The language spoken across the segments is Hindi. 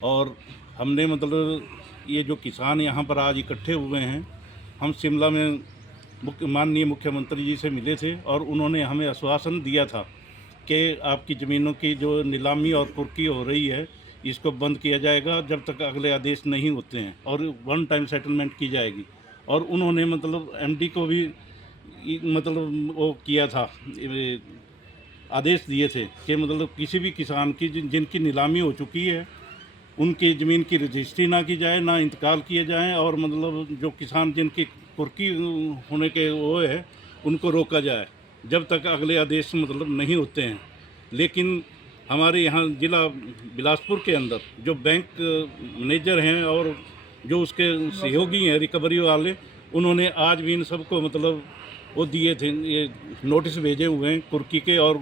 और हमने मतलब ये जो किसान यहाँ पर आज इकट्ठे हुए हैं, हम शिमला में माननीय मुख्यमंत्री जी से मिले थे और उन्होंने हमें आश्वासन दिया था कि आपकी ज़मीनों की जो नीलामी और कुर्की हो रही है इसको बंद किया जाएगा जब तक अगले आदेश नहीं होते हैं, और वन टाइम सेटलमेंट की जाएगी। और उन्होंने मतलब एमडी को भी मतलब वो किया था, आदेश दिए थे कि मतलब किसी भी किसान की जिनकी नीलामी हो चुकी है उनकी ज़मीन की रजिस्ट्री ना की जाए, ना इंतकाल किए जाएं, और मतलब जो किसान जिनकी कुर्की होने के वो है उनको रोका जाए जब तक अगले आदेश मतलब नहीं होते हैं। लेकिन हमारे यहाँ ज़िला बिलासपुर के अंदर जो बैंक मैनेजर हैं और जो उसके सहयोगी हैं रिकवरी वाले, उन्होंने आज भी इन सबको मतलब वो दिए थे, ये नोटिस भेजे हुए हैं कुर्की के, और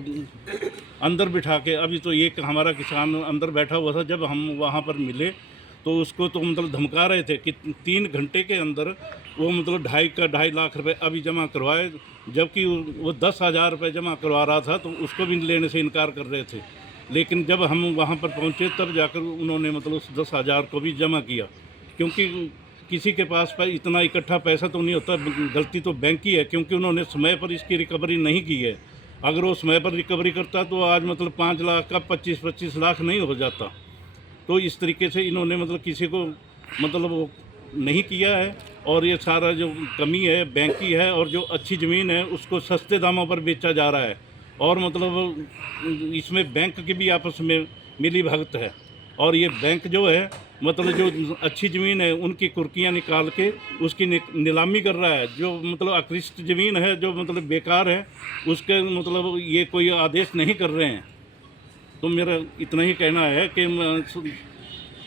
अंदर बिठा के अभी तो एक हमारा किसान अंदर बैठा हुआ था, जब हम वहाँ पर मिले तो उसको तो मतलब धमका रहे थे कि 3 घंटे के अंदर वो मतलब 2.5 लाख रुपए अभी जमा करवाए, जबकि वो 10,000 रुपये जमा करवा रहा था तो उसको भी लेने से इनकार कर रहे थे। लेकिन जब हम वहाँ पर पहुँचे तब जाकर उन्होंने मतलब उस 10,000 को भी जमा किया, क्योंकि किसी के पास इतना इकट्ठा पैसा तो नहीं होता, गलती तो बैंक की है क्योंकि उन्होंने समय पर इसकी रिकवरी नहीं की है। अगर वो समय पर रिकवरी करता तो आज मतलब 5 लाख का 25-25 लाख नहीं हो जाता। तो इस तरीके से इन्होंने मतलब किसी को मतलब वो नहीं किया है, और ये सारा जो कमी है बैंक की है, और जो अच्छी ज़मीन है उसको सस्ते दामों पर बेचा जा रहा है, और मतलब इसमें बैंक की भी आपस में मिली भगत है। और ये बैंक जो है मतलब जो अच्छी ज़मीन है उनकी कुर्कियाँ निकाल के उसकी नीलामी कर रहा है, जो मतलब अकृष्ट ज़मीन है जो मतलब बेकार है उसके मतलब ये कोई आदेश नहीं कर रहे हैं। तो मेरा इतना ही कहना है कि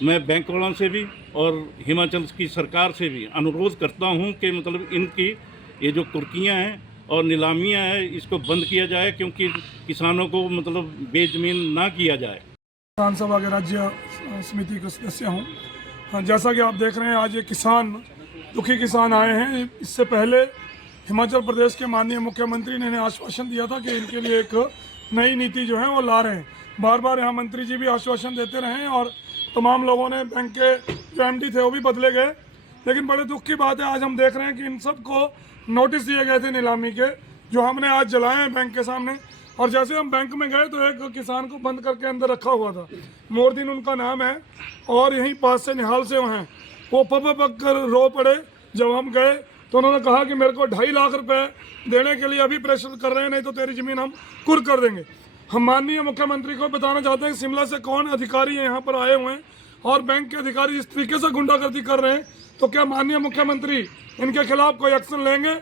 मैं बैंक वालों से भी और हिमाचल की सरकार से भी अनुरोध करता हूं कि मतलब इनकी ये जो कुर्कियां हैं और नीलामियां हैं इसको बंद किया जाए, क्योंकि किसानों को मतलब बेज़मीन ना किया जाए। विधानसभा के राज्य समिति का सदस्य हूँ। हाँ, जैसा कि आप देख रहे हैं आज ये किसान दुखी किसान आए हैं। इससे पहले हिमाचल प्रदेश के माननीय मुख्यमंत्री ने इन्हें आश्वासन दिया था कि इनके लिए एक नई नीति जो है वो ला रहे हैं। बार बार यहाँ मंत्री जी भी आश्वासन देते रहे और तमाम लोगों ने, बैंक के जो एमडी थे वो भी बदले गए। लेकिन बड़े दुख की बात है, आज हम देख रहे हैं कि इन सबको नोटिस दिए गए थे नीलामी के, जो हमने आज जलाए हैं बैंक के सामने। और जैसे हम बैंक में गए तो एक किसान को बंद करके अंदर रखा हुआ था, मोरदीन उनका नाम है, और यहीं पास से निहाल से वहाँ वो पक कर रो पड़े। जब हम गए तो उन्होंने कहा कि मेरे को 2.5 लाख रुपए देने के लिए अभी प्रेशर कर रहे हैं, नहीं तो तेरी ज़मीन हम कुर्क कर देंगे। हम माननीय मुख्यमंत्री को बताना चाहते हैं कि शिमला से कौन अधिकारी यहाँ पर आए हुए हैं और बैंक के अधिकारी इस तरीके से गुंडागर्दी कर रहे हैं, तो क्या माननीय मुख्यमंत्री इनके खिलाफ कोई एक्शन लेंगे?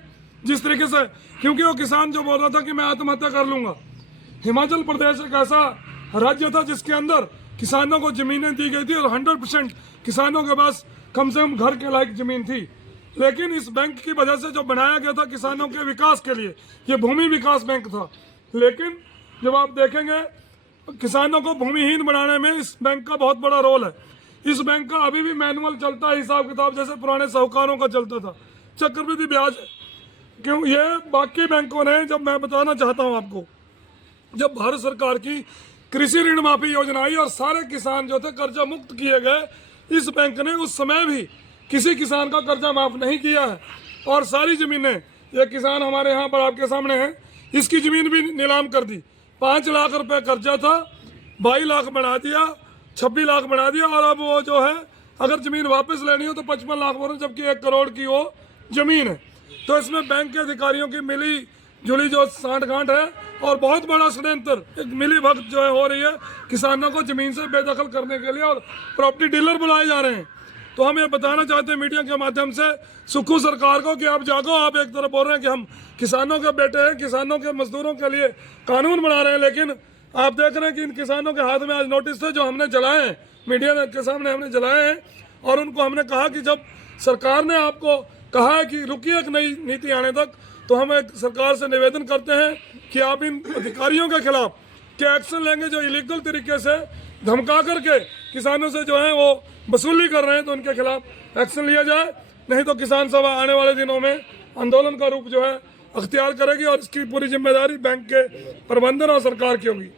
जिस तरीके से, क्योंकि वो किसान जो बोल रहा था कि मैं आत्महत्या कर लूँगा। हिमाचल प्रदेश एक ऐसा राज्य था जिसके अंदर किसानों को ज़मीनें दी गई थी और 100% किसानों के पास कम से कम घर के लायक ज़मीन थी। लेकिन इस बैंक की वजह से जो बनाया गया था किसानों के विकास के लिए, ये भूमि विकास बैंक था। लेकिन जब आप देखेंगे किसानों को भूमिहीन बनाने में इस बैंक का बहुत बड़ा रोल है। इस बैंक का अभी भी मैनुअल चलता है, हिसाब किताब जैसे पुराने साहूकारों का चलता था, चक्रवृद्धि ब्याज। क्यों ये बाकी बैंकों ने, जब मैं बताना चाहता हूँ आपको, जब भारत सरकार की कृषि ऋण माफी योजना आई और सारे किसान जो थे कर्जा मुक्त किए गए, इस बैंक ने उस समय भी किसी किसान का कर्जा माफ नहीं किया है। और सारी ज़मीनें, ये किसान हमारे यहाँ पर आपके सामने है, इसकी ज़मीन भी नीलाम कर दी। 5 लाख रुपए कर्जा था, 22 लाख बढ़ा दिया, 26 लाख बढ़ा दिया, और अब वो जो है अगर ज़मीन वापस लेनी हो तो 55 लाख बोलो, जबकि 1 करोड़ की वो ज़मीन है। तो इसमें बैंक के अधिकारियों की मिली जुली जो सांठ-गांठ है और बहुत बड़ा षड्यंत्र, एक मिली भगत जो है हो रही है किसानों को ज़मीन से बेदखल करने के लिए, और प्रॉपर्टी डीलर बुलाए जा रहे हैं। तो हम ये बताना चाहते हैं मीडिया के माध्यम से सुक्खू सरकार को कि आप जागो। आप एक तरफ बोल रहे हैं कि हम किसानों के बेटे हैं, किसानों के मजदूरों के लिए कानून बना रहे हैं, लेकिन आप देख रहे हैं कि इन किसानों के हाथ में आज नोटिस थे जो हमने जलाए हैं, मीडिया के सामने हमने जलाए हैं। और उनको हमने कहा कि जब सरकार ने आपको कहा है कि रुकिए एक नई नीति आने तक, तो हम एक सरकार से निवेदन करते हैं कि आप इन अधिकारियों के खिलाफ क्या एक्शन लेंगे जो इलीगल तरीके से धमका करके किसानों से जो है वो वसूली कर रहे हैं, तो उनके खिलाफ एक्शन लिया जाए। नहीं तो किसान सभा आने वाले दिनों में आंदोलन का रूप जो है अख्तियार करेगी, और इसकी पूरी जिम्मेदारी बैंक के प्रबंधन और सरकार की होगी।